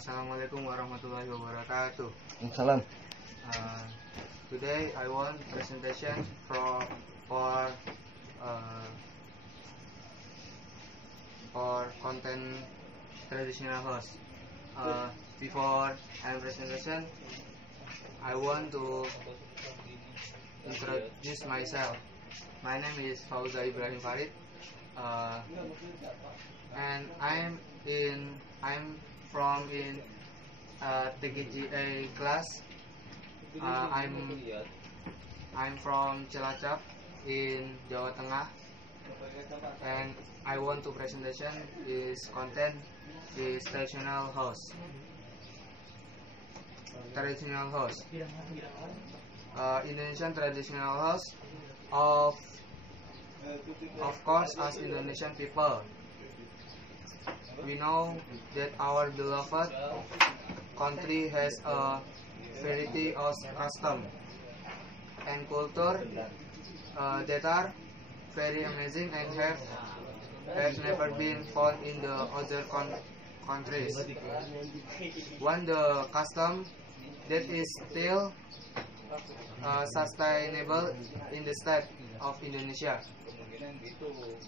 Assalamualaikum warahmatullahi wabarakatuh. Salam. Today I want presentation for content traditional host. Before I presentation, I want to introduce myself. My name is Fauza Ibrahim, and I'm from XTKJA class. I'm from Cilacap in Jawa Tengah, and I want to presentation is content is traditional house. Indonesian traditional house of course as Indonesian people. We know that our beloved country has a variety of custom and culture that are very amazing and have never been found in the other countries. One the custom that is still sustainable in the state of Indonesia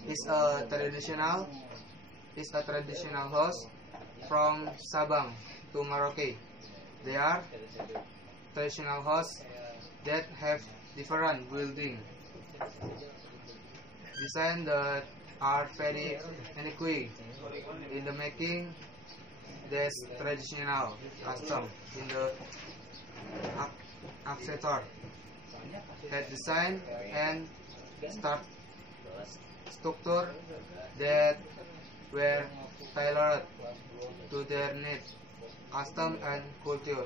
is a traditional house from Sabang to Merauke. They are traditional houses that have different building design that are very unique in the making this traditional custom in the architecture that design and structure that were tailored to their needs, custom and culture.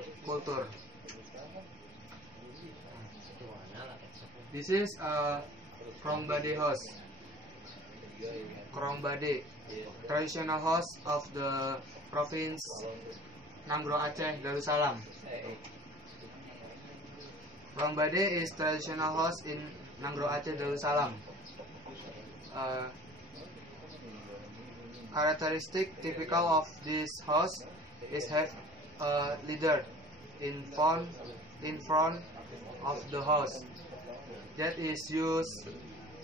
This is a Krongbade house. Krongbade, traditional house of the province Nangro Aceh, Darussalam. Krongbade is traditional house in Nangro Aceh, Darussalam. Characteristic typical of this house is have a leader in front of the house that is used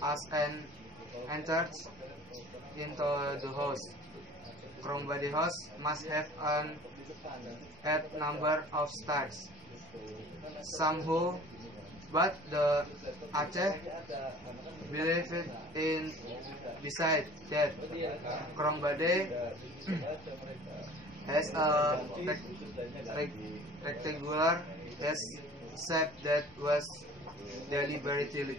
as an entrance into the house. Krongbade house must have an eight number of stairs. But the Aceh believe it in beside that Krongbade has a rectangular shape that was deliberately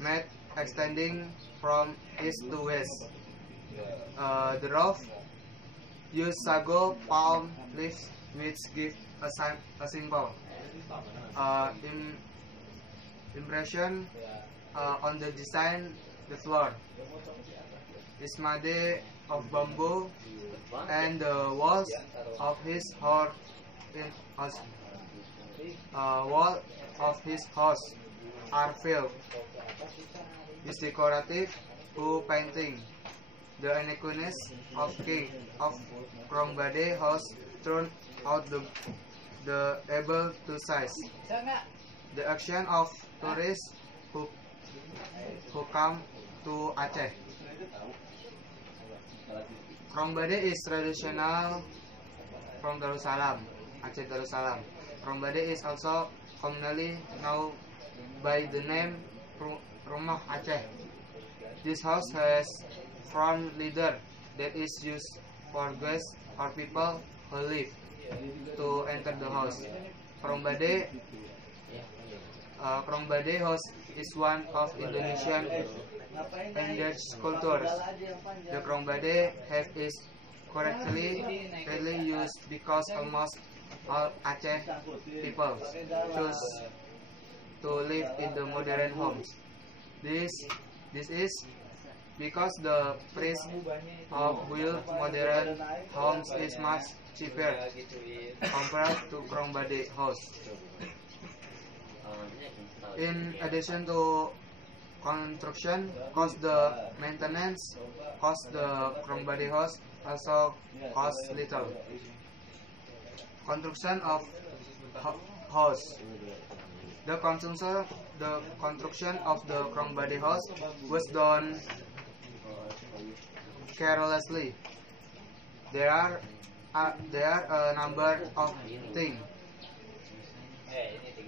made extending from east to west. The roof use sago palm leaves which give a simple impression on the design. The floor is made of bamboo, and the walls of his house are filled with decorative wood painting. The uniqueness of Krongbade house turned out the able to size the action of tourists who come to Aceh. Krongbade is traditional from Darussalam, Aceh Darussalam. Krongbade is also commonly known by the name Rumah Aceh. This house has front leader that is used for guests or people who live to enter the house. Krongbade house is one of Indonesian heritage cultures. The Krongbade have is correctly used because almost all Aceh people choose to live in the modern homes. This is because the price of build modern homes is much cheaper compared to Krongbade house. In addition to construction, cost the maintenance, cost the chrome body hose also cost little. Construction of hose. The construction of the chrome body hose was done carelessly. There are a number of things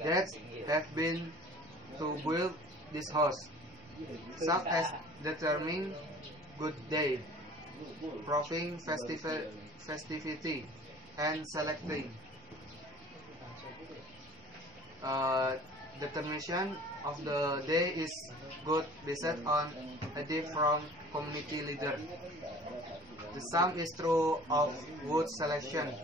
that have been to build this house, such as determining good day, proving festivity, and selecting. Determination of the day is good based on a day from community leader. The same is true of wood selection.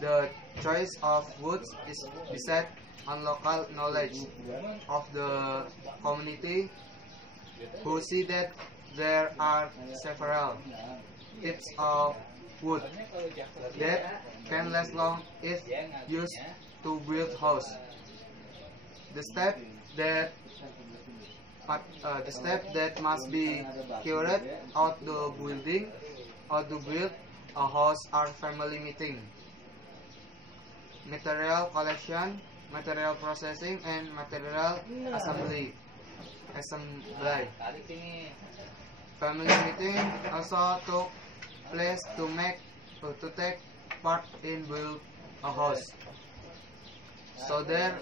The choice of wood is based on local knowledge of the community, who see that there are several types of wood that can last long if used to build house. The step that must be carried out the building or to build a house are family meeting, material collection, material processing, and material assembly. Family meeting also took place to take part in build a house. So there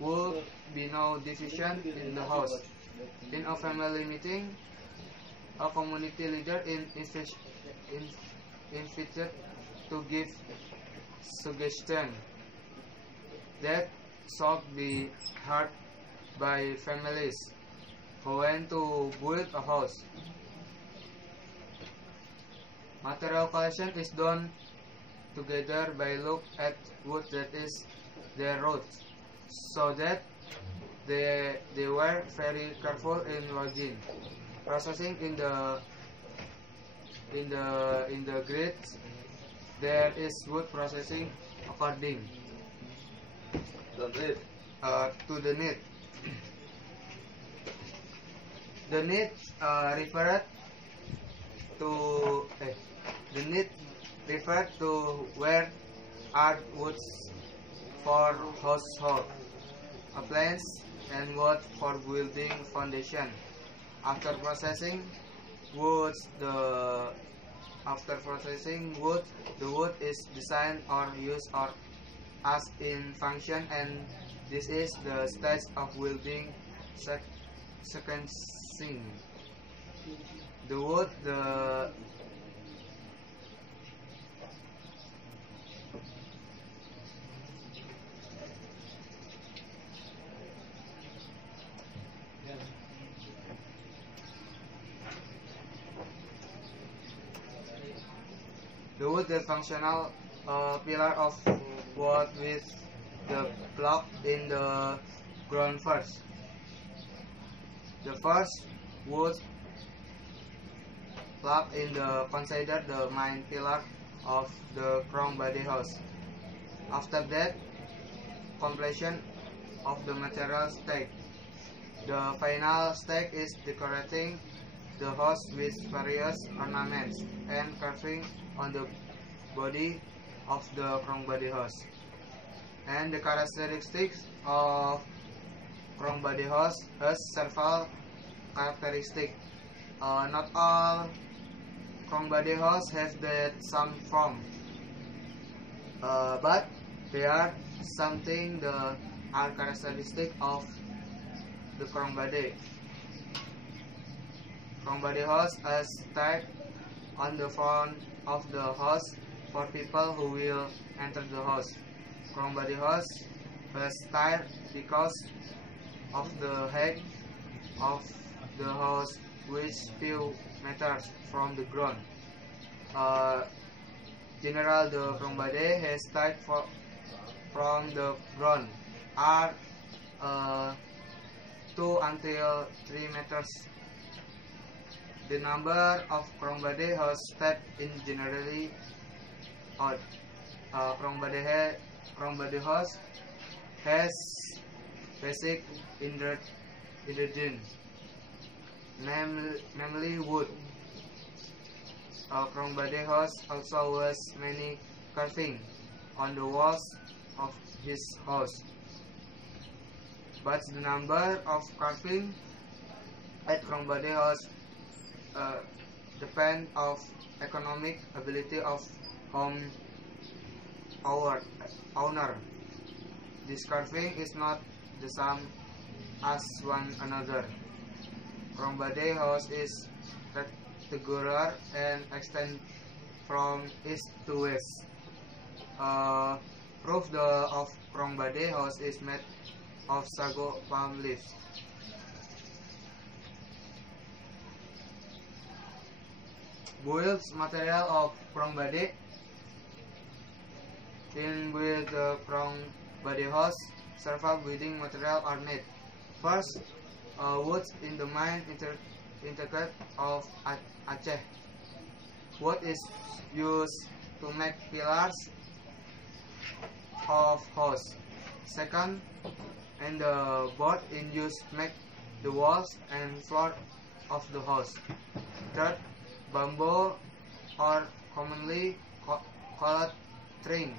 would be no division in the house. In a family meeting, a community leader invited to give suggestions that should be heard by families who want to build a house. Material collection is done together by look at wood that is their roots, so that they were very careful in lodging. Processing in the grid, there is wood processing according to the need. The need referred to where are woods for household appliance and wood for building foundation. After processing wood, the wood is designed or used or as in function, and this is the stage of building sequencing. The wood, the functional pillar of wood with the block in the ground first. The first wood block in the considered the main pillar of the crown body house. After that, completion of the material stake. The final stake is decorating the house with various ornaments and carving on the body of the crown body house. And the characteristics of crown body house has several characteristics. Not all crown body house have that some form, but there are something the are characteristic of the crown body. Crown body house is tied on the front of the house for people who will enter the house. Crown body house is tied because of the height of the house, which few meters from the ground. General, the crown body has tied from the ground are 2 until 3 meters. The number of crown body house step in generally odd. Crown body house has basic ingredients, namely wood. Krongbade house also has many carving on the walls of his house, but the number of carving at Krongbade house depend of economic ability of home owner. This carving is not the same as one another. Krongbade house is rectangular and extend from east to west. Roof of Krongbade house is made of sago palm leaves. Built material of Krongbade. In with the Krongbade house, several building material are made. First, wood in the main integrate of Aceh. Wood is used to make pillars of house. Second, and the board in use to make the walls and floor of the house. Third, bamboo or commonly called string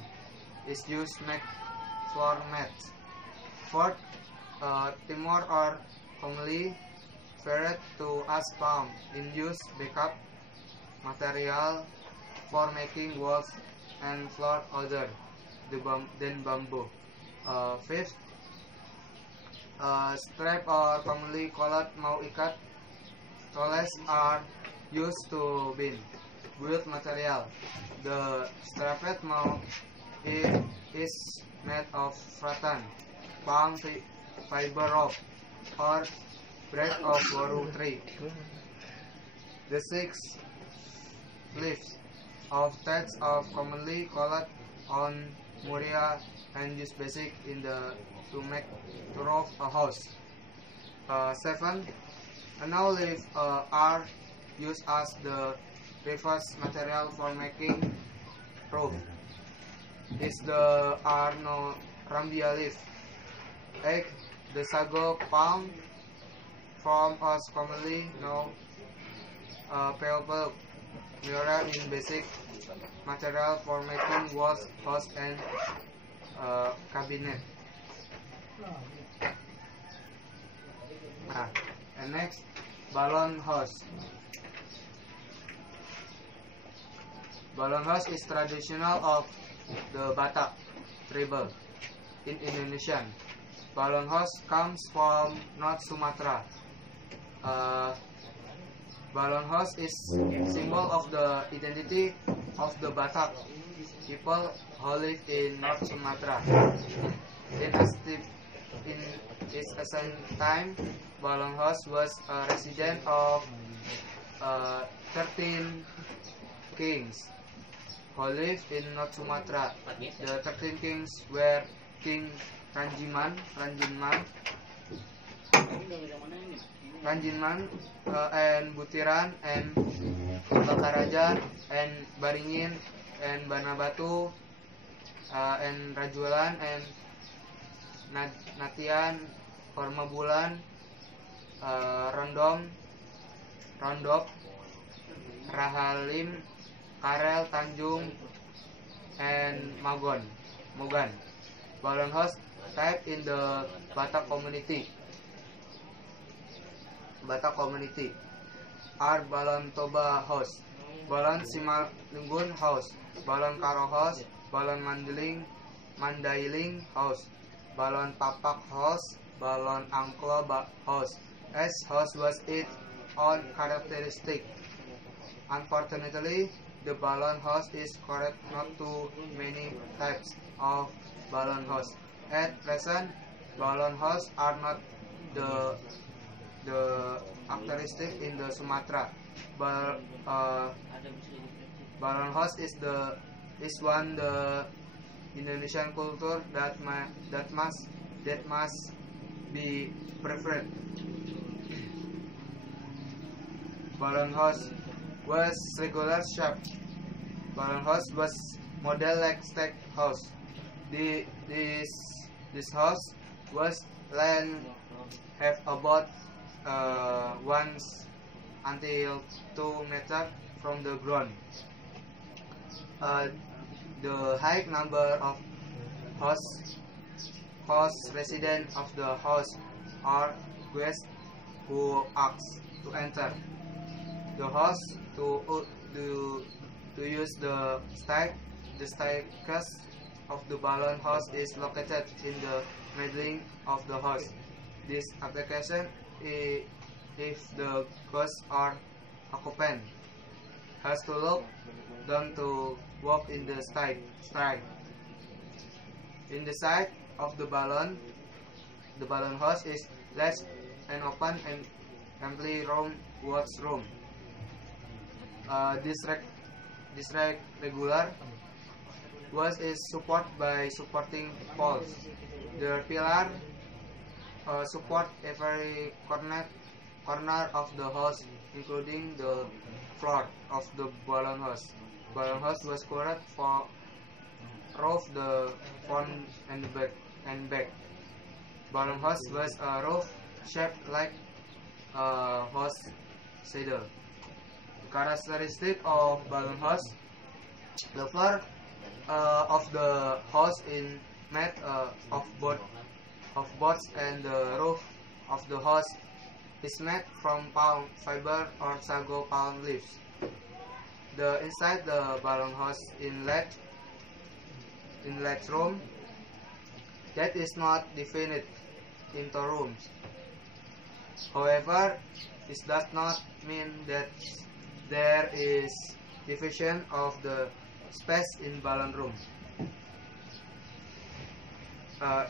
is used to make floor mats. Fourth, timber or commonly referred to as palm in use backup material for making walls and floor other than bamboo. Fifth, strap or commonly called mau ikat toles are used to bind build material. The strapped mau is made of rattan, palm fiber rope, or bark of waru tree. The 6 leaves of text are commonly called on muria and used basic in the to make the roof a house. 7. Another leaf are used as the reverse material for making roof. Is the no rambia leaf. 8. The sago palm from us commonly known pebble muria in basic material for making walls, house, and cabinet. And next, balloon house. Balloon house is traditional of the Batak tribe in Indonesia. Balloon house comes from North Sumatra. Balloon house is symbol of the identity of the Batak people who live in North Sumatra. In its ancient time, Balloon house was a residence of 13 kings who lived in North Sumatra. The 13 kings were King Ranjiman, and Butiran, and Bakarajan, and Baringin, and Banabatu, and Rajulan, and Natian, Hormabulan, Rondop, Rahalim, Karel, Tanjung, and Mogan. Balloon house type in the Batak community are Balon Toba house, Balon Simalungun house, Balon Karo house, Balon Mandailing house, Balon Papak house, Balon Angklo house. As house was its own characteristic. Unfortunately, the balloon house is correct not too many types of balloon house. At present, balloon house are not the characteristic in the Sumatra. Balloon house is the Indonesian culture that must be preferred. Balloon house was regular shape. Balloon house was model like stack house. This house was land have about 1 until 2 meters from the ground. The high number of host residents of the house are guests who ask to enter the house to use the staircase of the balloon house is located in the middle of the house. This application, if the guests are occupant, has to look down to walk in the stair. In the side of the balloon house is large and open and empty room washroom. This regular was is supported by supporting poles. The pillar support every corner of the house, including the floor of the balloon house. Balloon house was covered for roof the front and back. Balloon house was a roof shaped like a horse saddle. Characteristic of balloon house: the floor of the house is made of boards, and the roof of the house is made from palm fiber or sago palm leaves. The inside the balloon house inlet room that is not divided into rooms. However, this does not mean that there is division of the space in balloon room.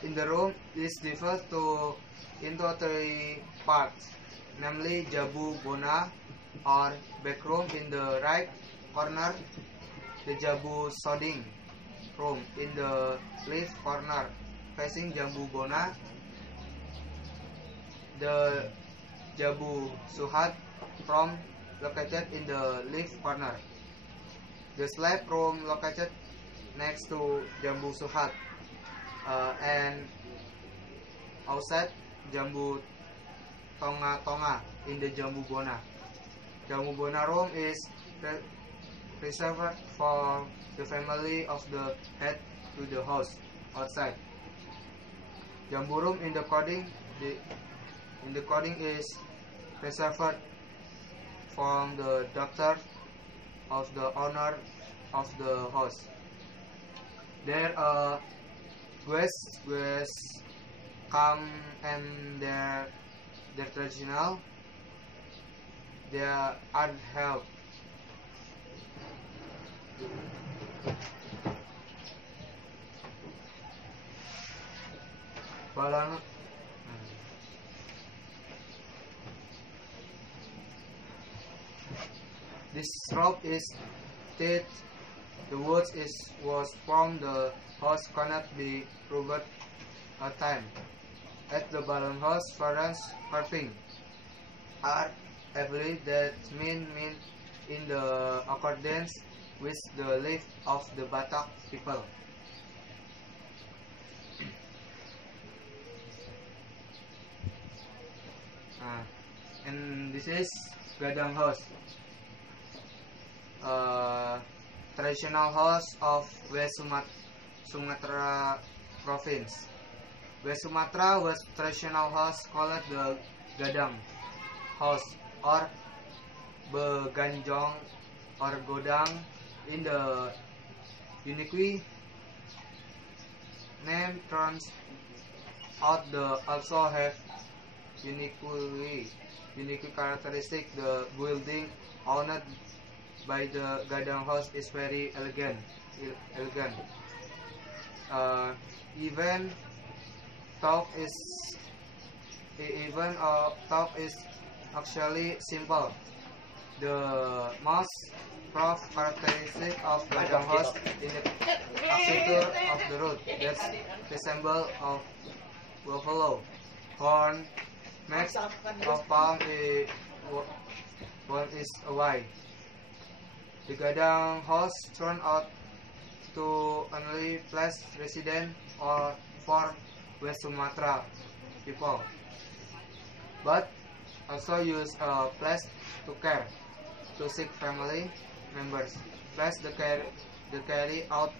In the room is divided into 3 parts, namely Jabu Bona or back room in the right corner, the Jabu Soding room in the left corner facing Jambu Bona, the Jabu Suhat room located in the left corner, the slab room located next to Jambu Suhat, and outside Jambu Tonga in the Jambu Bona. Jambu Bona room is reserved for the family of the head to the house outside. Jambu room in the coding is reserved from the doctor of the owner of the house. There are guests come and their traditional their art help. Balloon this rope is thick. The wood was from the house cannot be proved a time. At the balloon house, parents carving are every that mean in the accordance with the life of the Batak people. And this is Gadang house, traditional house of West Sumatra province. West Sumatra was traditional house called the Gadang house or Beganjong or Godang in the unique name turns out the also have unique characteristic. The building owned by the Gadang house is very elegant. Even talk is actually simple. The most characteristic of Gadang house is the architecture of the road that resemble of buffalo horn made of palm one is away. The Gadang house turned out to only place resident or for West Sumatra people, but also use a place to care, to seek family members. Place the carry out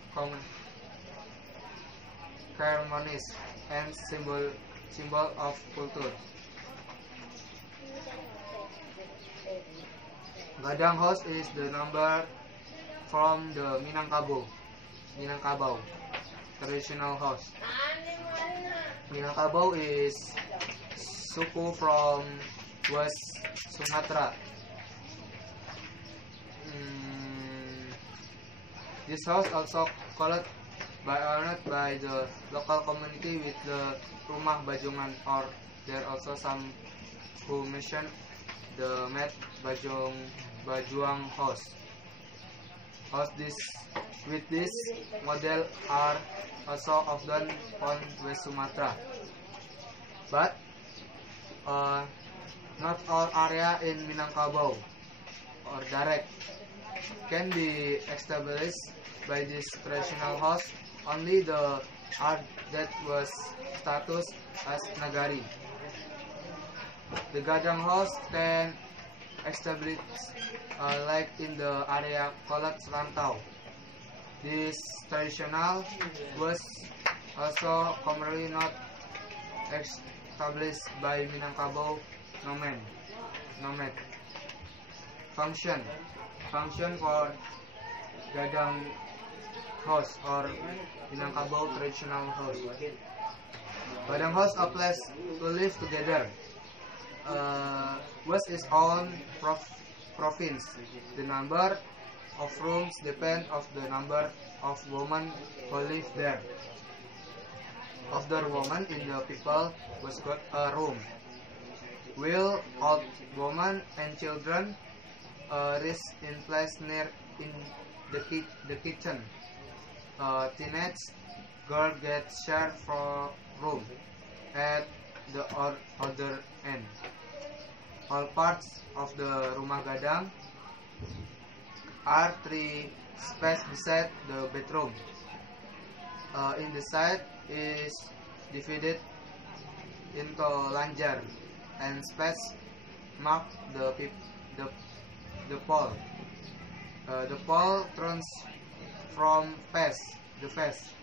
ceremonies and symbol of culture. Gadang house is the number from the Minangkabau traditional house. Minangkabau is suku from West Sumatra. This house also called honored by the local community with the Rumah Bajongan, or there are also some who mention the Met Bajuang house. With this model are also often found West Sumatra, but not all area in Minangkabau or direct can be established by this traditional house. Only the art that was status as nagari. The Gadang house can establish like in the area called Rantau. This traditional was also commonly not established by Minangkabau nomad. Function for Gadang house or Minangkabau traditional house. Gadang house a place to live together. Was its own province. The number of rooms depend of the number of women who live there. Of the women in the people was got a room. Will old women and children rest in place near in the kitchen. Teenage girl gets shared for room at the other end. All parts of the Rumah Gadang are 3 space beside the bedroom. In the side is divided into lanjar and space mark the pole. The pole turns from the face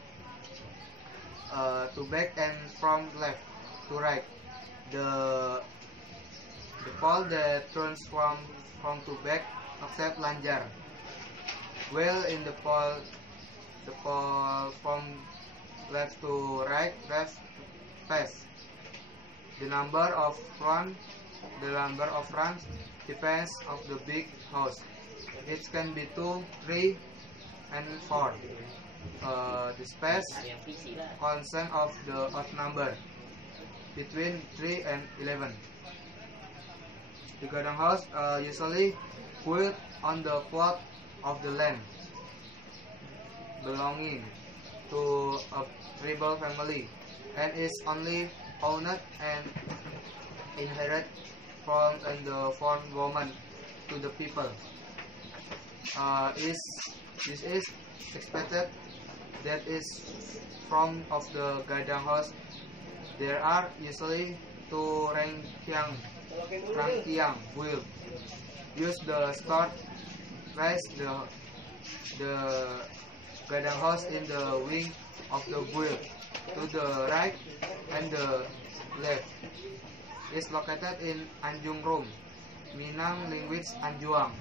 to back and from left to right. The pole that turns from to back except lanjar. Well, in the pole from left to right, left face. The number of front depends of the big house. It can be 2, 3, and 4. The space constant of the odd number between 3 and 11. The Gadang house usually built on the plot of the land belonging to a tribal family and is only owned and inherited from the foreign woman to the people. This is expected that is from of the Gadang house. There are usually 2 rangkiang wheel. Use the start place the Gadang house in the wing of the wheel to the right and the left. Is located in Anjung Room, Minang language Anjuang.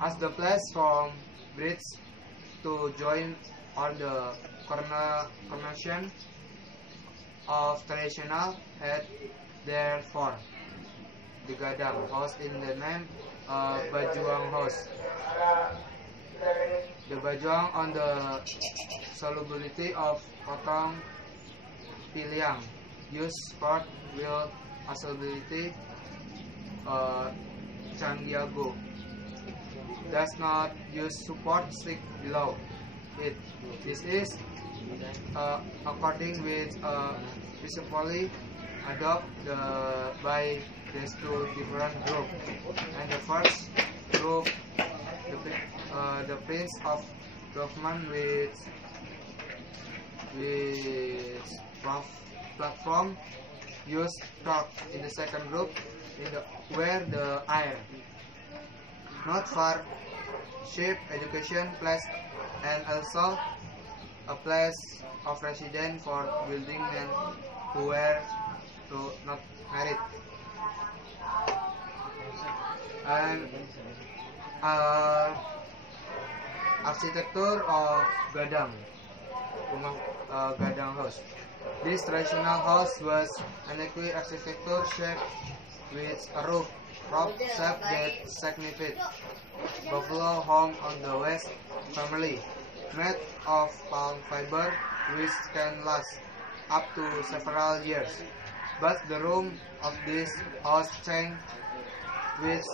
As the place from bridge to join on the coronation of traditional head, therefore the Gadang house in the name Bajuang house. The Bajuang on the solubility of potong piliang use sport will solubility Changiago does not use support stick below it. This is according with principally adopted by these 2 different groups. And the first group, the Prince of Government with platform use talk in the second group where the air. Not for shape education place and also a place of residence for building men who were not married. And architecture of gadang, rumah gadang house. This traditional house was an equi architecture shaped with a roof shape that signified buffalo home on the west family, made of palm fiber which can last up to several years. But the room of this house changed with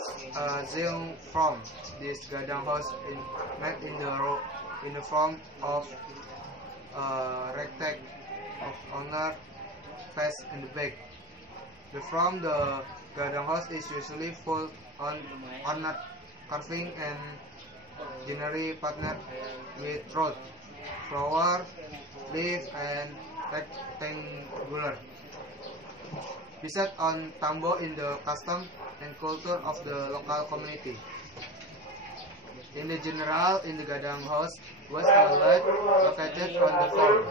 zoom from this gadang house made in the form of rectangle of honor face in the back. The front the gadang house is usually full on ornate carving and generally partnered with root, flower, leaf, and rectangular. Based on tambo in the custom and culture of the local community. In the general, in the gadang house was a light located on the floor.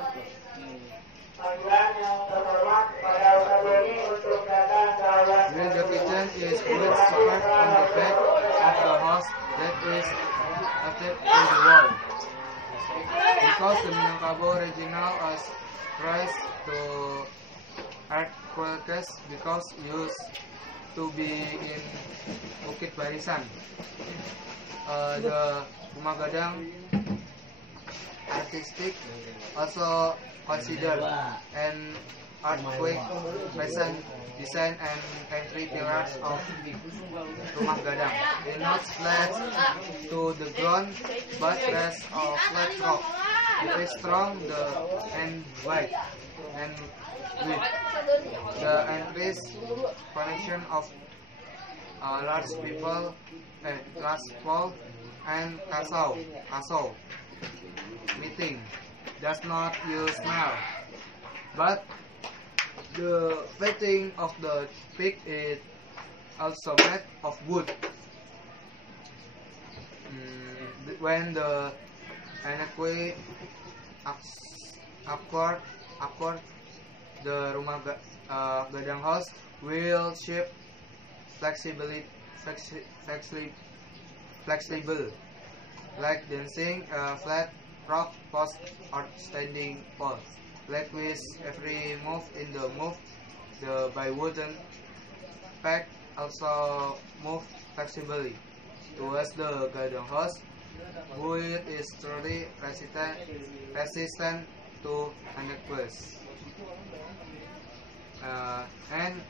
While the kitchen is wood support on the back of the house that is attached to the wall. Because the Minangkabau regional is raised to earthquakes because used to be in Bukit Barisan. The rumah gadang artistic also considered an earthquake based design and entry pillars of rumah gadang. They not flat to the ground but rest of flat rock. It is strong and wide and with the entries connection of large pole and castle meeting does not use smell, but the fitting of the peak is also made of wood. When the anequi upward, the rumah gadang house will shape flexible, like dancing flat rock post or standing pole. Like with every move in the by wooden peg also move flexibly towards the gadang house. Wood is truly resistant to unequals. And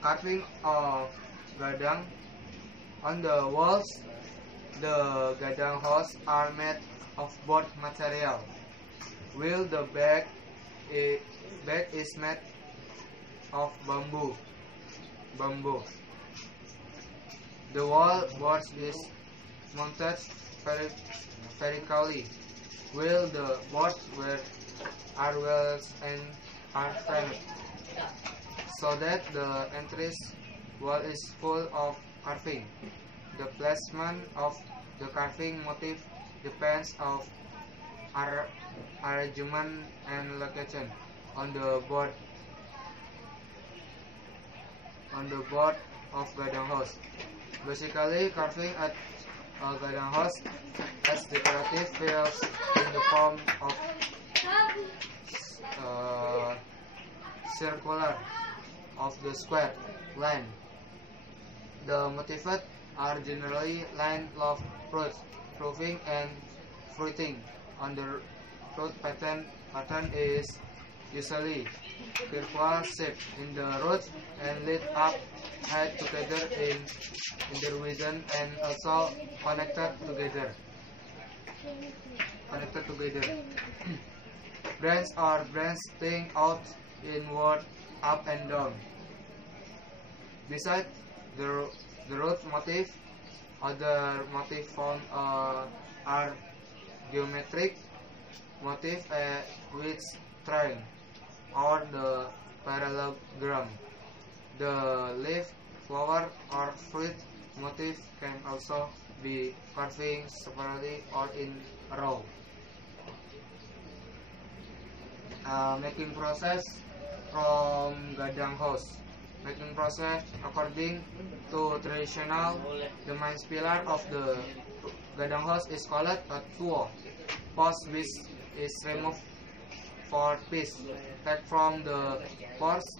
carving of gadang on the walls. The gadang house are made of both material. While the back is made of bamboo. The wall boards is mounted vertically, while the boards are wells and are framed, so that the entrance wall is full of carving. The placement of the carving motif depends on arrangement and location on the board of gadang house. Basically, carving at a gadang house has decorative fields in the form of circular of the square line. The motifs are generally line of fruit, proofing and fruiting. On the root pattern is usually curved shape in the root and lit up head together in interwoven and also connected together. Branches or branching out inward, up and down. Besides the root motif, other motifs found are geometric motif with triangle, or the parallelogram. The leaf, flower, or fruit motif can also be carving separately or in a row. Making process from gadang house. Making process according to traditional, the main pillar of the gadang house is called a tuo, post which is removed for piece, take from the force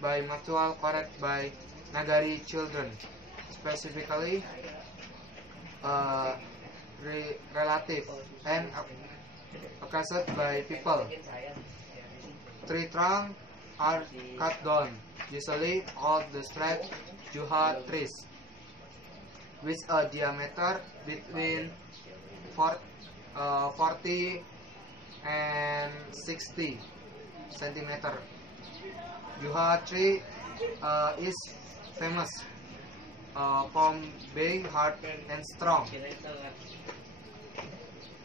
by mutual correct by Nagari children, specifically relative and accessed by people. Tree trunks are cut down, usually all the straight juha trees, with a diameter between 40 and 60 centimeter. Juha tree is famous for being hard and strong.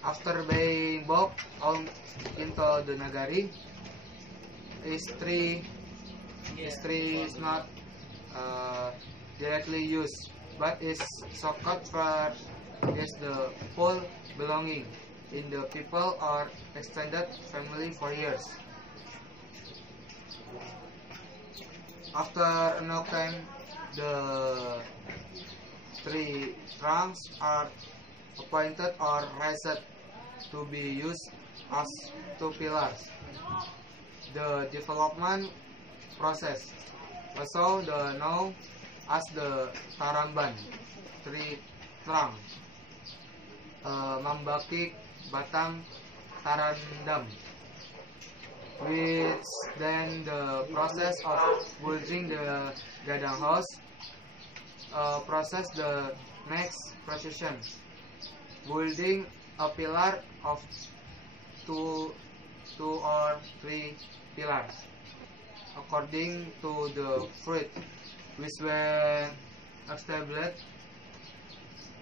After being bought out into the nagari, this tree is not directly used, but is soaked for the full belonging in the people or extended family for years. After knocking, the tree trunks are appointed or raised to be used as two pillars. The development process, also known as the taramban, tree trunk, membaki batang tarandam, which then the process of building the gadang house, process the next precision, building a pillar of two or three pillars according to the fruit which were established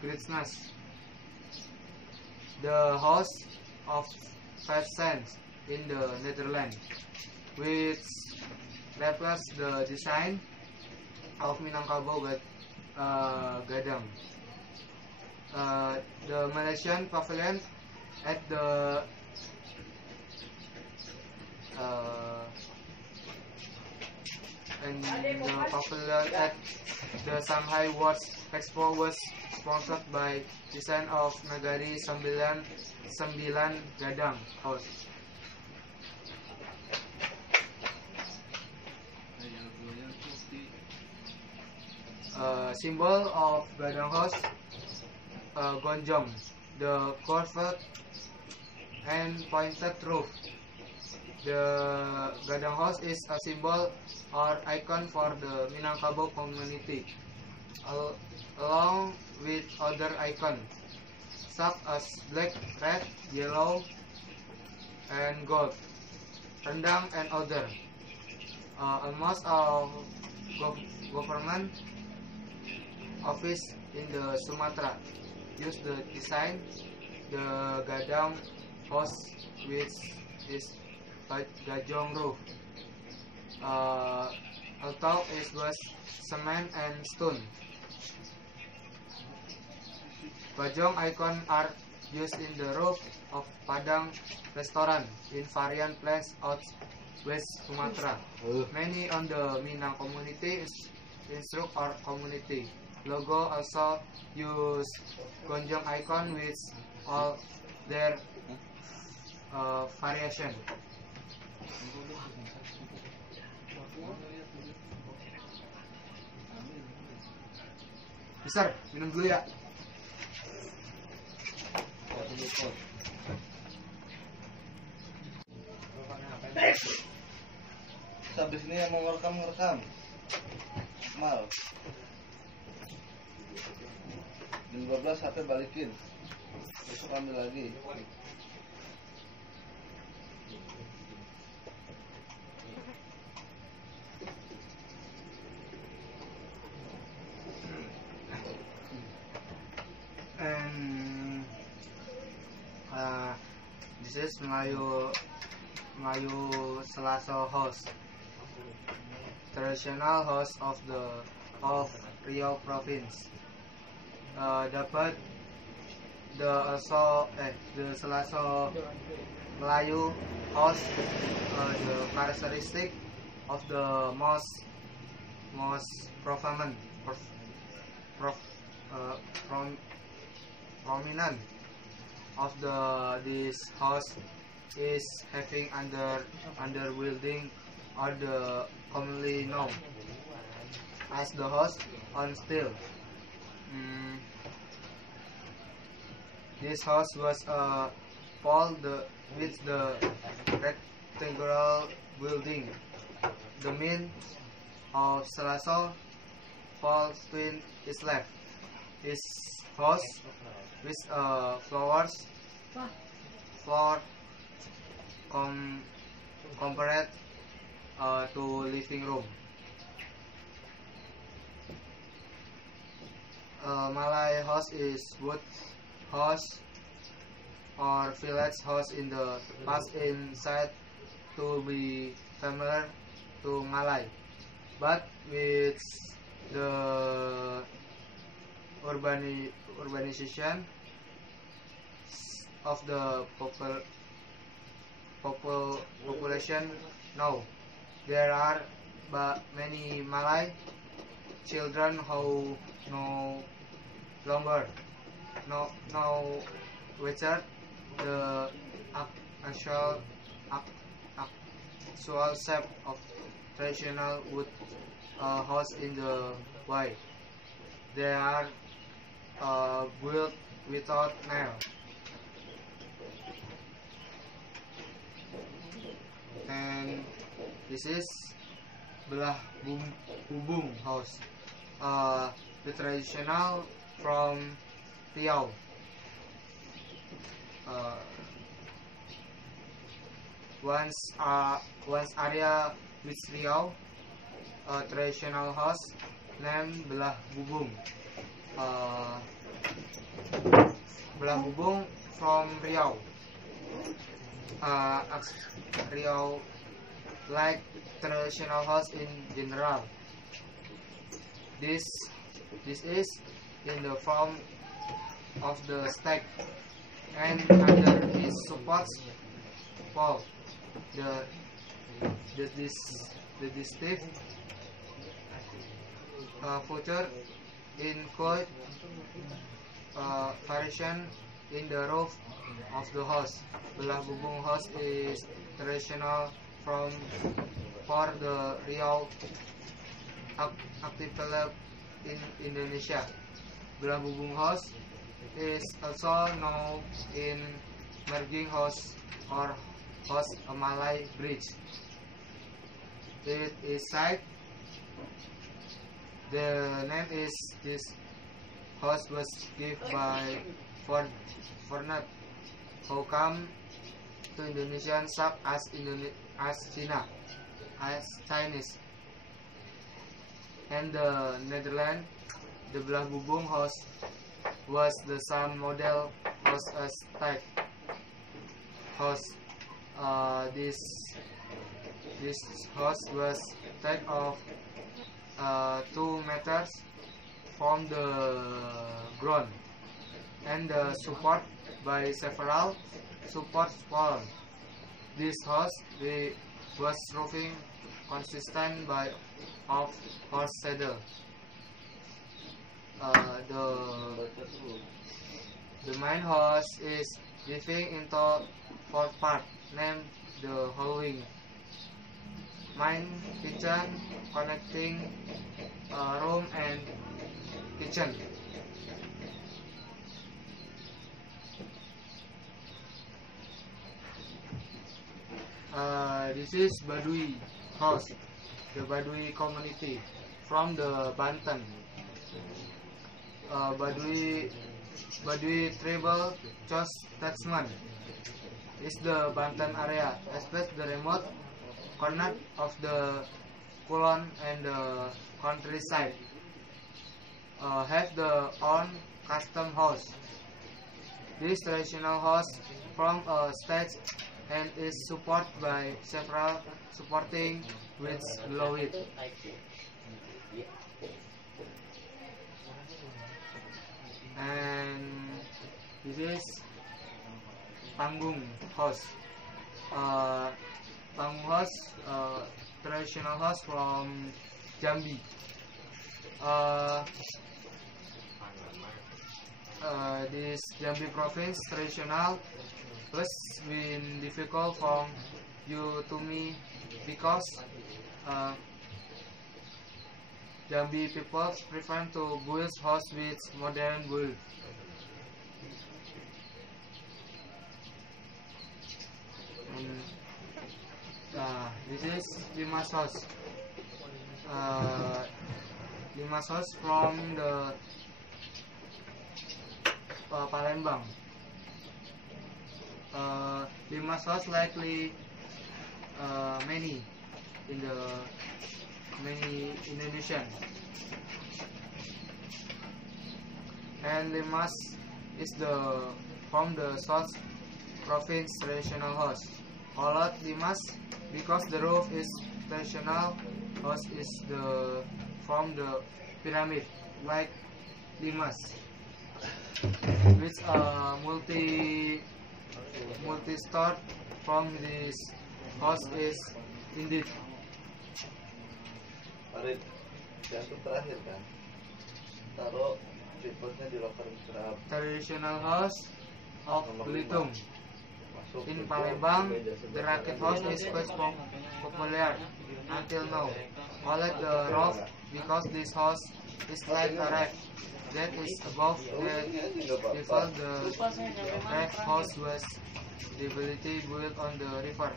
greatness. The house of Presentasi in the Netherlands, which reflects the design of Minangkabau Gadang. The Malaysian pavilion at the Shanghai World Expo was sponsored by design of Nagari Sembilan Gadang House. Symbol of Gadang House, gonjong, the curved and pointed roof. The Gadang House is a symbol or icon for the Minangkabau community, along with other icons such as black, red, yellow, and gold, rendang, and other. Almost all government office in the Sumatra use the design the Gadang House, which is gajong roof. Although it was cement and stone. Gajong icon are used in the roof of Padang restaurant in variant place out West Sumatra. Many on the Minang community instruct our community. Logo also use gonjong icon with all their variation. Besar, minum dulu ya. Habis ini yang mau ngerekam mal jam 12 HP balikin, besok ambil lagi. And this is Melayu Melayu Selaso house, traditional house of Riau province. Dapat the Selaso Melayu house, the characteristic of the most prominent of this house is having under building, or the commonly known as the house on steel. This house was pole with the rectangular building. The mean of Selaso Falls twin is left. This house with floor compared to living room. Malay house is wood house or village house in the past inside to be familiar to Malay, but with the urbanization of the population now, there are many Malay children who no longer know whether the actual shape of traditional wood house in the way they are built without nail. And this is belah bubung house, the traditional from Riau. Once area with Riau, traditional house named belah bubung. Belah bubung from Riau. Riau like traditional house in general. This is in the form of the stack, and under its supports pole. The distinctive feature include variation in the roof of the house. Belah bubung house is traditional for the Riau archipelago in Indonesia. Belah bubung house is also known in merging house or house a Malay bridge. It is site. The name is this house was given by foreigner who come to Indonesian shop as Chinese. And the Netherlands, the belah bubung house was the same model house as type house. This house was type of 2 meters from the ground and support by several support poles. This house was roofing consistent of horse saddle. The main house is divided into 4 parts named the hallway, main kitchen, connecting room and kitchen. This is Baduy house, the Baduy community from the Banten. Baduy tribal choice attachment is the Banten area, especially the remote corner of the Kulon and the countryside. Have the own custom house. This traditional house from a stage and is supported by several supporting widths below it. And this is panggung house. Panggung house, traditional house from Jambi. This Jambi province traditional has been difficult from you to me because Jambi people prefer to build house with modern wood. This is Limas house. Limas house from the Palembang. Limas house likely many Indonesian. And Limas is from the South Province traditional house. Called Limas because the roof is traditional house is from the pyramid like Limas, which multi-stored from this house is indeed. Farid, yang terakhir kan, taruh tripodnya di locker istirahat. Traditional house of Belitung. In Palembang, the racket house is quite popular until now. Called the roof because this house is like a raft that is above the level. The raft house was debility built on the river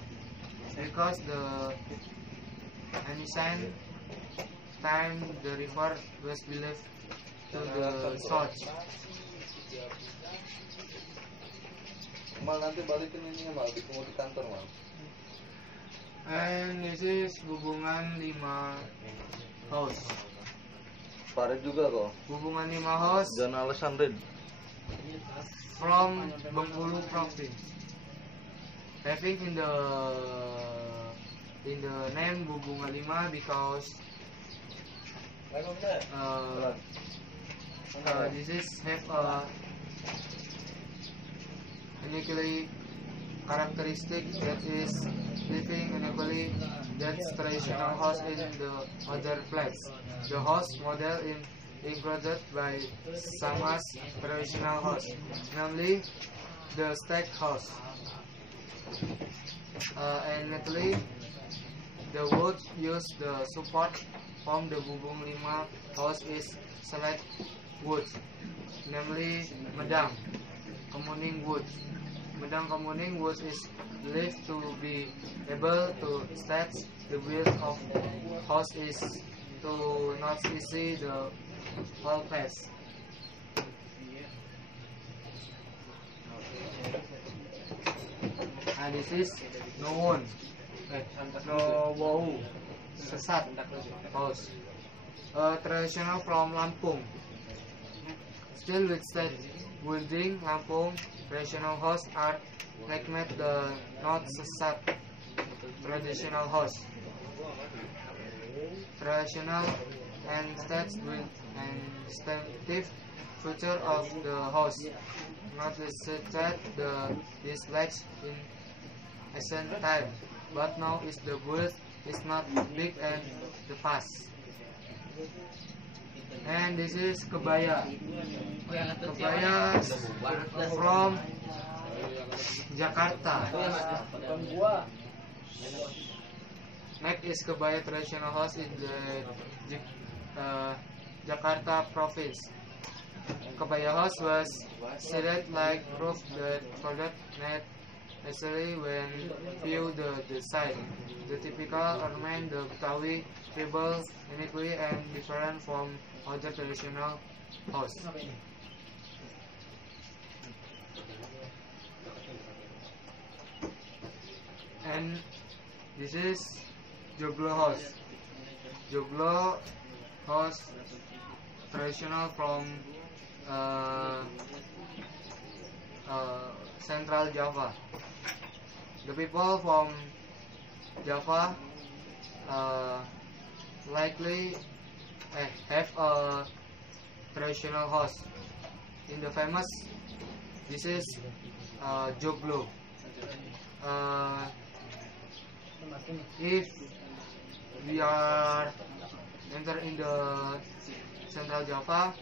because the ancient time the river was believed to the south. Mal nanti balikin ini ya Mal, ditunggu di kantor Mal. And this is hubungan 5 house. Farid juga kok. Hubungan 5 house. Jangan alasan Rid. From Bengkulu province. Having in the name hubungan 5 because this is have a uniquely characteristic that is living unequally that traditional house in the other place. The house model included by Sama's traditional house, namely the stack house. And naturally, the wood used the support from the Bubung Lima house is select wood, namely Medang Kemuning wood. Medang Kemuning wood is believed to be able to stand the weight of house is to not easy the whole place. And this is no wow sesat house, traditional from Lampung, still with state building. Lampung traditional house are like the not sesat traditional house. Traditional and state with and distinctive feature of the house, not listed this ledge in ancient time, but now is the wood is not big and the fast. And this is kebaya. Kebaya from Jakarta. Next is kebaya traditional house in the Jakarta province. Kebaya house was seated like roof that product net especially when view the design. The typical ornament the Betawi tribal uniquely and different from other traditional house. And this is Joglo house. Joglo house traditional from Central Java. The people from Java likely have a traditional house. In the famous, this is joglo. If we are enter in the Central Java,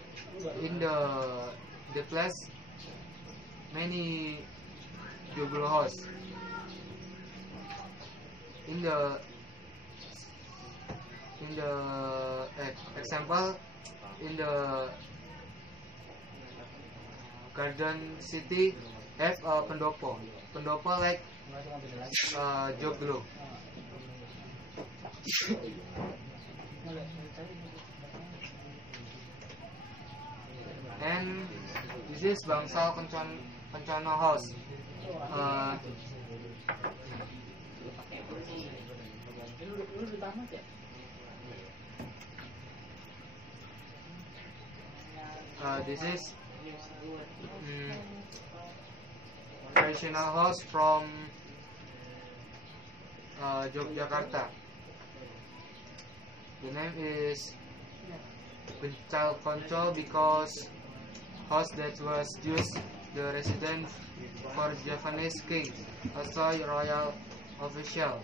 in the place many joglo house. In the example, in the Garden City have a pendopo like joglo. And this is Bangsal Kencana house. This is traditional house from Yogyakarta. The name is Bencal Konco because house that was used the residence for Javanese king, also royal official.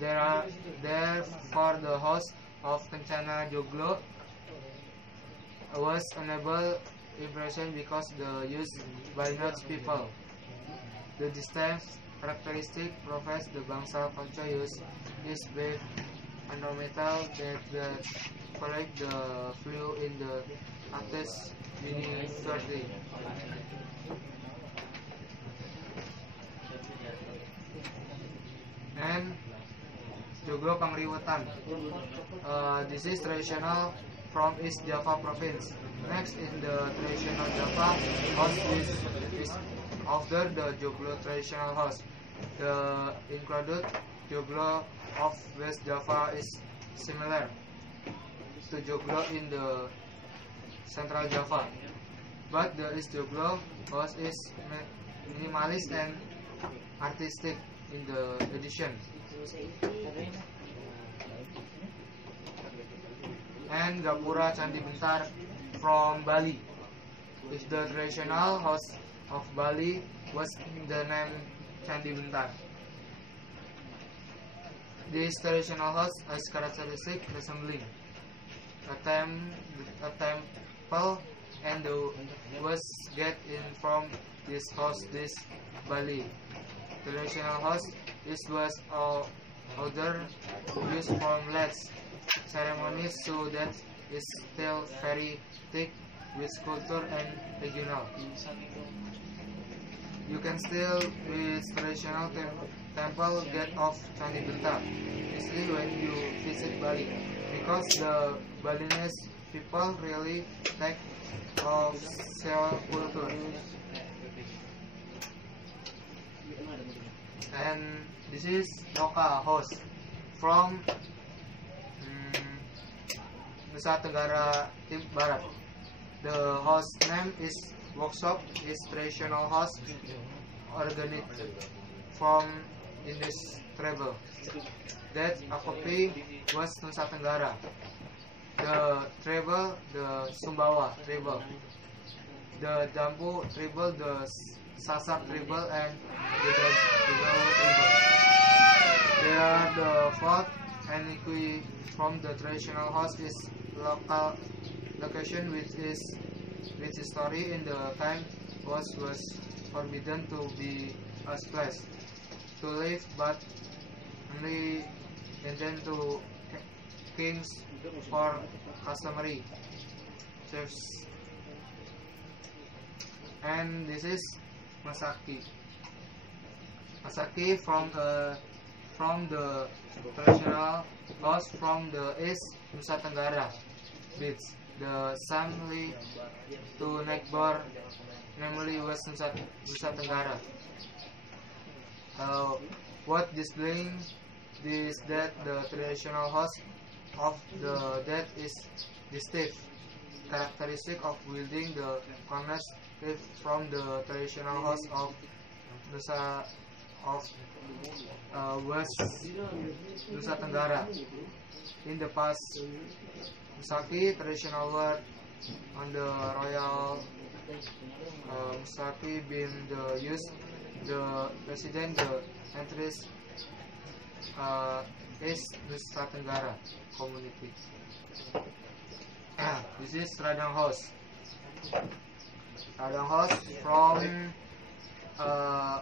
Therefore the house of Kencana Joglo was unable impression because the used by not people. The distinct characteristic provides the Bangsal Konco use is with ornamental that collect the fluid in the artist universally. And Joglo Pangriwetan. This is traditional from East Java province. Next in the traditional Java house is after the Joglo traditional house. The included Joglo of West Java is similar to Joglo in the Central Java, but the East Joglo house is minimalist and artistic in the addition. And Gapura Candi Bentar from Bali is the traditional house of Bali was the name Candi Bentar. This traditional house has characteristic resembling a temple, and the was get in from this house this Bali. The traditional house was older used from last ceremonies, so that is still very thick with culture and regional. You can still with traditional temple get off Candi Bentar, especially when you visit Bali, because the Balinese people really take of self culture. And this is Loka house from Nusa Tenggara Barat. The house name is Workshop, is traditional house organic from Inggris travel that occupy West Nusa Tenggara. The tribal, the Sumbawa tribal, the Jambu tribal, the Sasak tribal, and the Gawo tribal. They are the fourth and equi from the traditional house is local location which history in the time was forbidden to be a place to live, but only intended to kings for customary serves. And this is Masaki. Masaki from the traditional house from the East Nusa Tenggara beach. The family to neighbor, namely West Nusa Tenggara. What displaying is that the traditional house of the dead is distinct characteristic of building the corners from the traditional house of Nusa of West Nusa Tenggara. In the past, Musaki traditional word on the Royal Musaki been the use the president the entries is Nusa Tenggara community. This is Radang House. Radang House from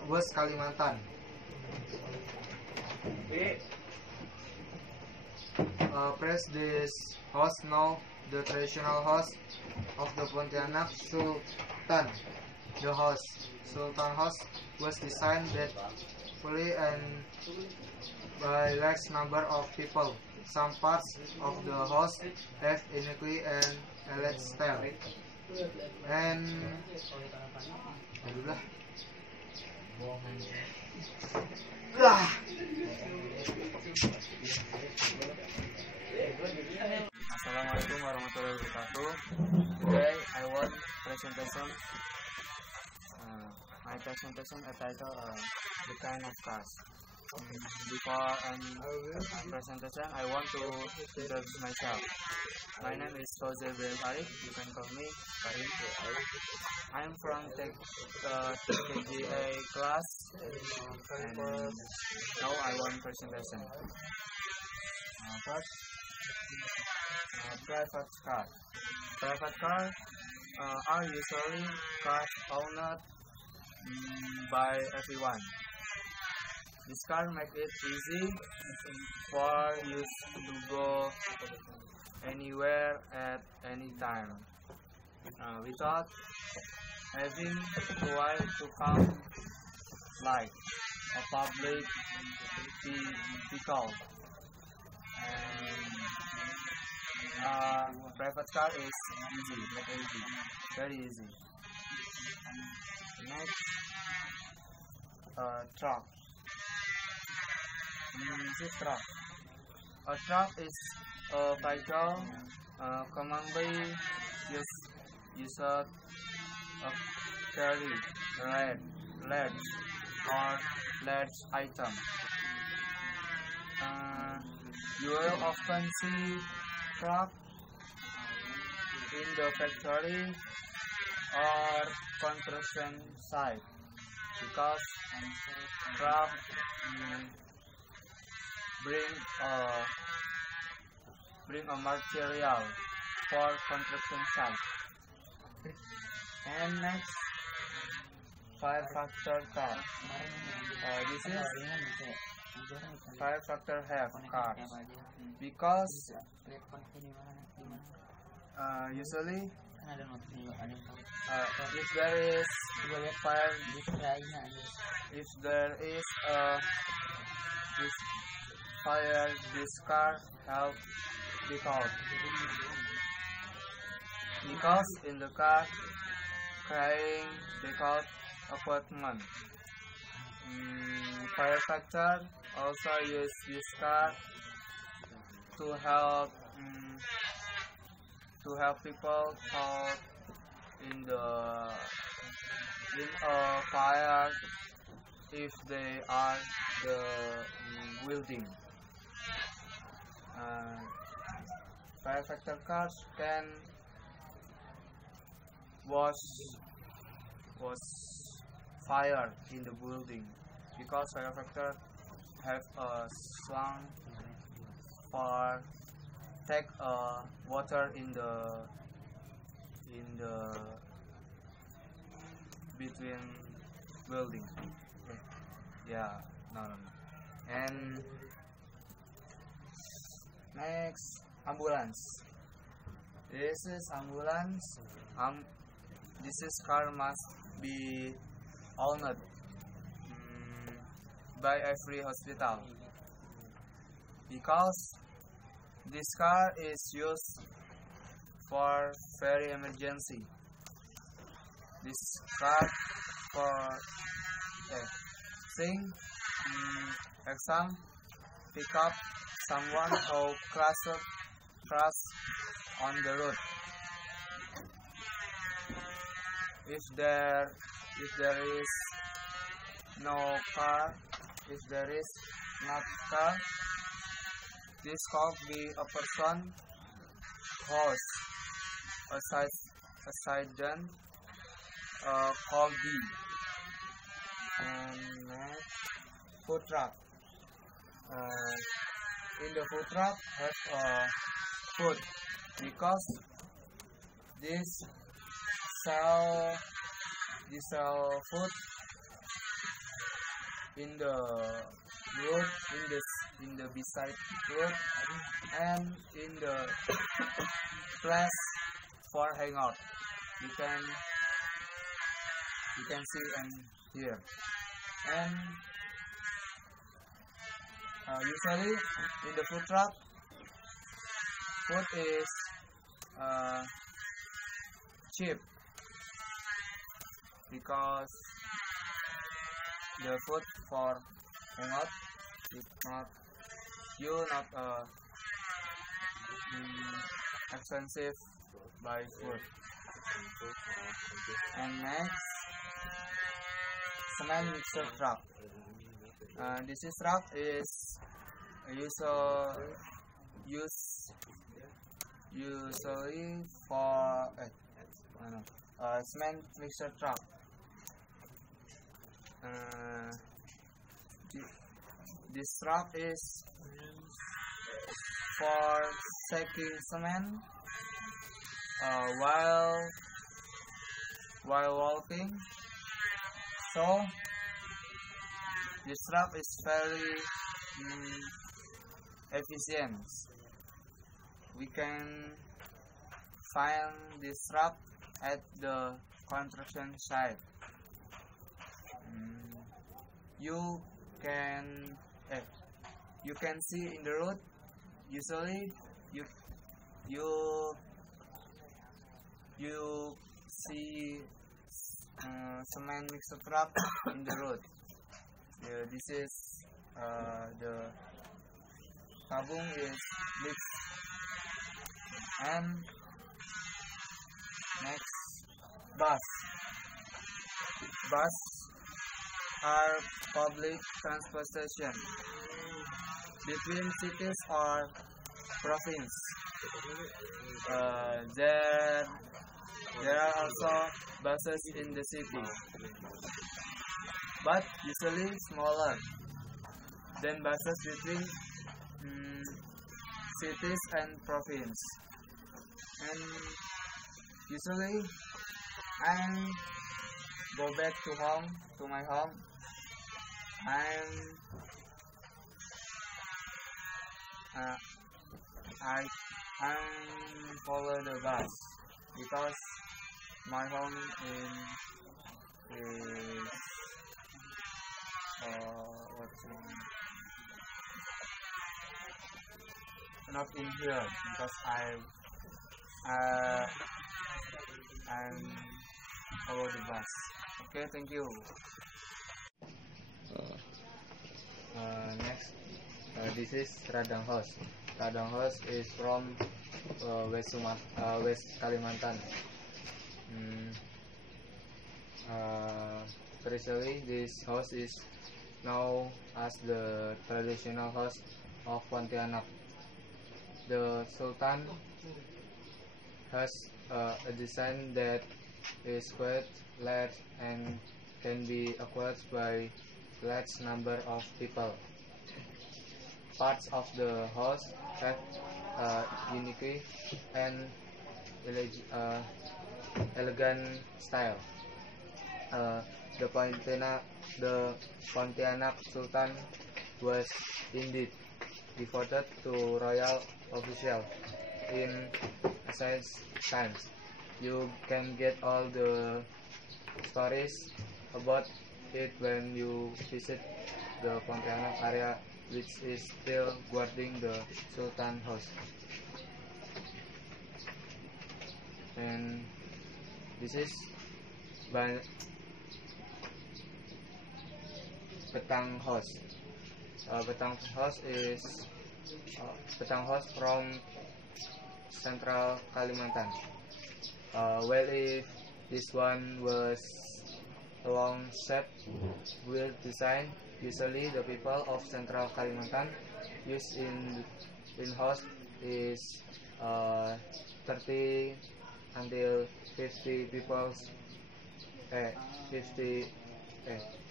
West Kalimantan. Press this house now the traditional house of the Pontianak Sultan. The house Sultan house was designed that fully and by large number of people. Some parts of the house have uniquely and elite style. And Assalamualaikum warahmatullahi wabarakatuh. Today I want presentation. My presentation entitled "The Kind of Cars." Before presentation, I want to introduce myself. My name is Fauza Ibrahim. You can call me Karim. I am from XTKJA class, and now I want presentation. First, private car. Private cars are usually cars owned by everyone. This car makes it easy for you to go anywhere at any time without having to wait to come like a public vehicle. And private car is easy, very easy. Next, truck. This is truck. A truck is a vehicle commonly used to carry large or large item. You will often see truck in the factory or construction site because truck bring a material for construction site. And next, five-factor car. This is five-factor have cars because usually if there is fire, this car help because in the car carrying without equipment. Firefighter also use this car to help people caught in a fire if they are the building. Firefighter cars can was fire in the building because firefighter have a slang for take water in the between building. Yeah, no. And next, ambulance. This is ambulance. This is car must be owned by every hospital because this car is used for very emergency. This car for exam pick up someone who crash on the road. If there is no car if there is not car, this could be a person, host, aside then called B. And next, food truck. In the food truck have food because this sell food in the road, in the beside road, and in the place for hangout. You can see and hear. And usually in the food truck, food is cheap because the food for hangout is not expensive buy food. And next, cement mixer truck. This truck is usually for cement mixer truck. This truck is for sacking cement while walking. So this truck is very efficient. We can find this truck at the construction site. You can see in the road. Usually, you see cement mixer truck in the road. This is the tabung is mixed. And next, bus. Bus are public transportation between cities or province. There are also buses in the city, but usually smaller than buses between cities and province. And usually I go back to my home. I'm follow the bus because my home is not in here because I'm follow the bus. Okay, thank you. Next, this is Radang House. Radang House is from West Kalimantan. Traditionally, this house is known as the traditional house of Pontianak. The Sultan has a design that is quite large and can be acquired by large number of people. Parts of the house have unique and elegant style. The Pontianak Sultan was indeed devoted to royal official in ancient times. You can get all the stories about it when you visit the Pontianak area, which is still guarding the Sultan house. And this is Betang House. Betang House is Betang House from Central Kalimantan. Well, if this one was long shape with design, Usually, the people of Central Kalimantan use in house is 30 until 50 people, 50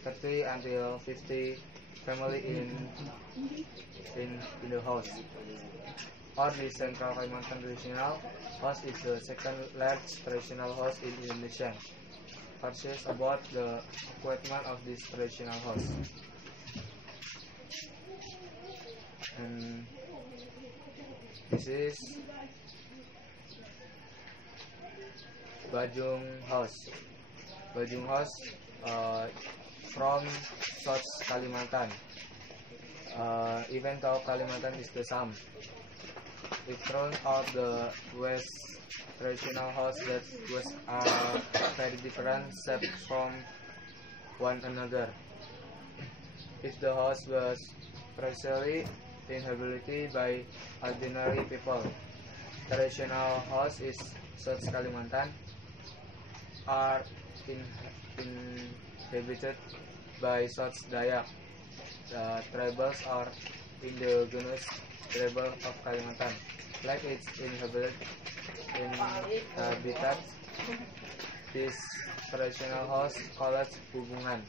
30 until 50 family in the house. Or the Central Kalimantan traditional house is the second largest traditional house in Indonesia. Verses about the equipment of this traditional house. And this is Bajung house. Bajung house from South Kalimantan. Even though Kalimantan is the same, it thrown out the West traditional house that was very different shape from one another. If the house was previously inhabited by ordinary people, traditional house is South Kalimantan are inhabited by South Dayak. The tribals are indigenous tribal of Kalimantan, like its inhabitat. This traditional house called Bubungan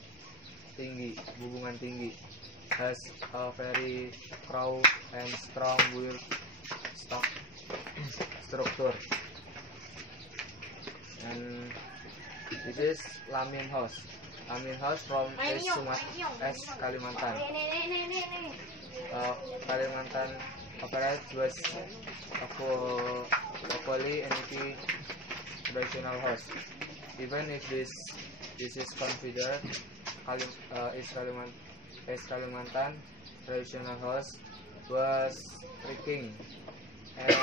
Tinggi has a very crow and strong weird structure. And this is Lamin house. Lamin house from Kalimantan. Kalimantan operates with a poly-entity traditional house. Even if this is considered Kalimantan traditional house was tricking and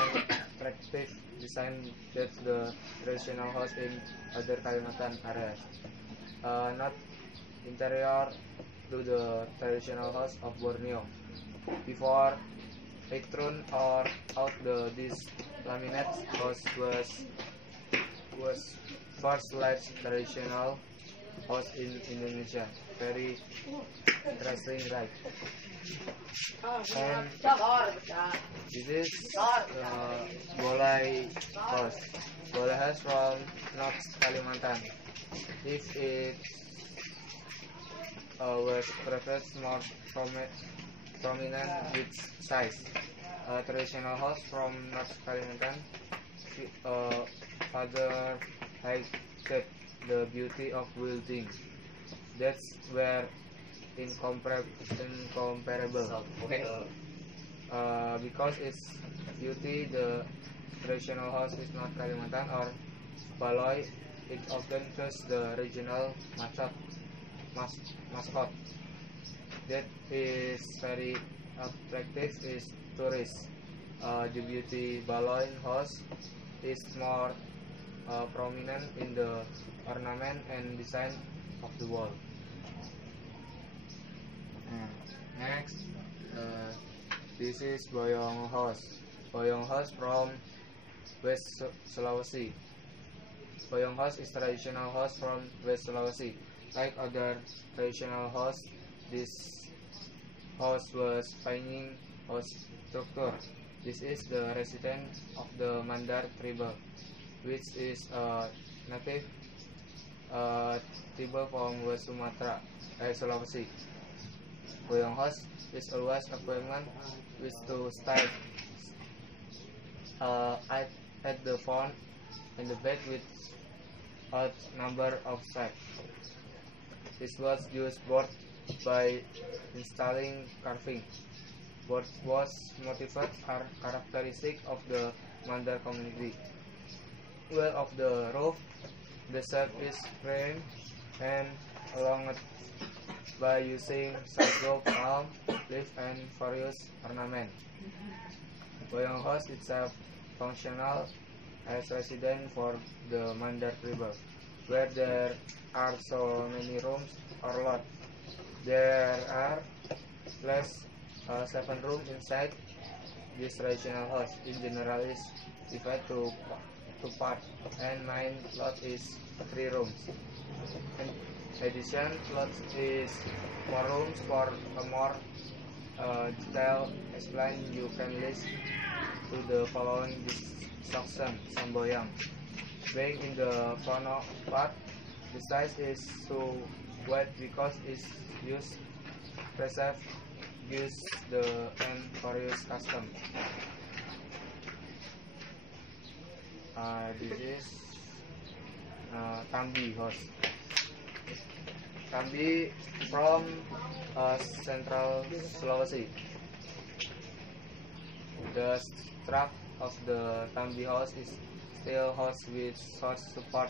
attractive design that the traditional house in other Kalimantan areas. Not interior to the traditional house of Borneo. Before it thrown or out this laminate house was first large traditional house in Indonesia. Very interesting, right? And this is Bolai house. Bolai house from North Kalimantan. If it was preferred more prominent with size. Traditional house from North Kalimantan further highlighted the beauty of building. That's where incomparable. Because its beauty, the traditional house is not Kalimantan or Baloi. It often shows the regional mascot that is very attractive is tourists. The beauty Baloi house is more prominent in the ornament and design of the wall. Next, this is Boyong house. Boyong house from West Sulawesi. Boyong house is traditional house from West Sulawesi. Like other traditional house, this house was finding house structure. This is the residence of the Mandar tribe, which is a native tribe from West Sumatra, Sulawesi. Boyong house is always equipped with two styles at the front and the back with a number of sides. This was used both by installing carving. Both was motifs are characteristic of the Mandar community. Well, of the roof, the shape is framed and alonged by using sago, palm leaf, and various ornaments. Boyong house itself functional as residence for the Mandar tribe, where there are so many rooms or lot. There are less 7 rooms inside this traditional house. In general, is divided to part, and main lot is 3 rooms. In addition, lot is more rooms for a more detailed explain, you can listen to the following instruction. Semboyang. Being in the front part, the size is so wide because it's used preserve use the and various custom. This is Tambi house. Tambi from Central Sulawesi. The structure of the Tambi house is steel house with short support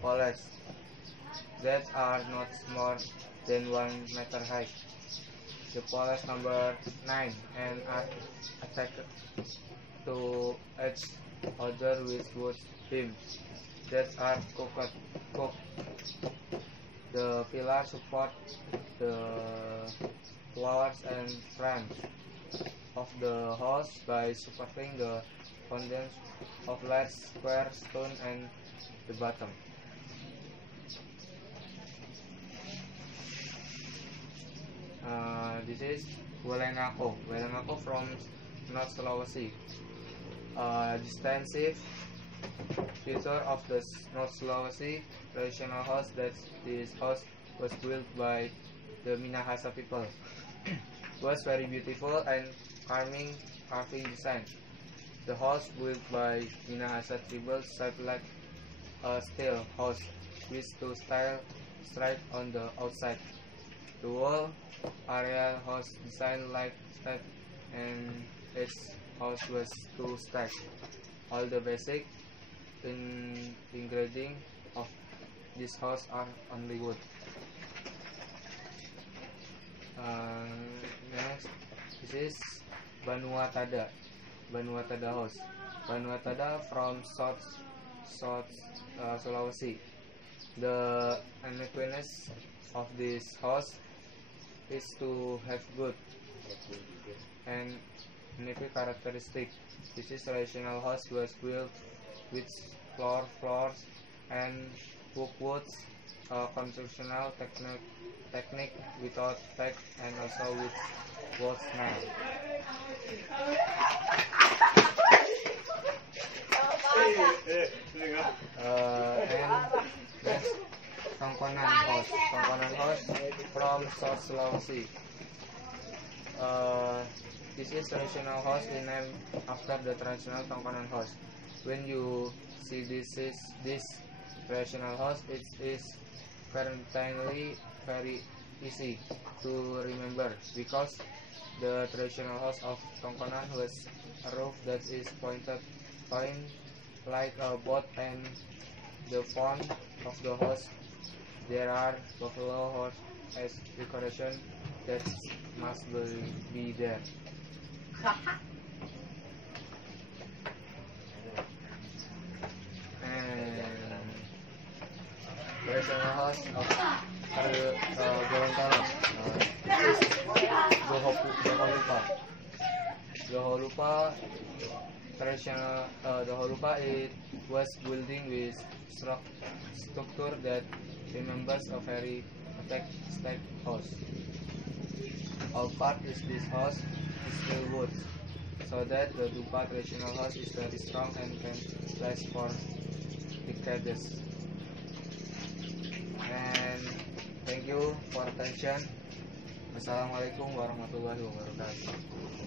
poles that are not more than 1 meter high. The poles number 9 and are attached to each other with wood beams that are cooked. The pillars support the floors and frames of the house by supporting the foundations of large square stone and the bottom. This is Welengako from North Sulawesi. Distinctive feature of the North Sulawesi traditional house that this house was built by the Minahasa people. Was very beautiful and carving design. The house built by Minahasa tribal shaped like a steel house with two stripes on the outside. The wall area house designed like step and its house was two stacks. All the basic ingredients of this house are only wood. Next, this is Banua Tada house. Banua Tada from South Sulawesi. The uniqueness of this house is to have good and unique characteristic. This is traditional house was built with floors and woods, constructional technique without tack and also with wood smell. And next, Tongkonan house from South Sulawesi. This is traditional house named after the traditional Tongkonan house. When you see this traditional house, it is very easy to remember because the traditional house of Tongkonan was a roof that is point like a boat, and the front of the house there are buffalo horse as decoration that must be there. And traditional house of Gorontalo is Joholupa. Traditional Joholupa, it was building with structure that remembers a very stacked house. All part is this house is still wood, so that the Dupa traditional house is very strong and can last for decades. And thank you for attention. Wassalamualaikum warahmatullahi wabarakatuh.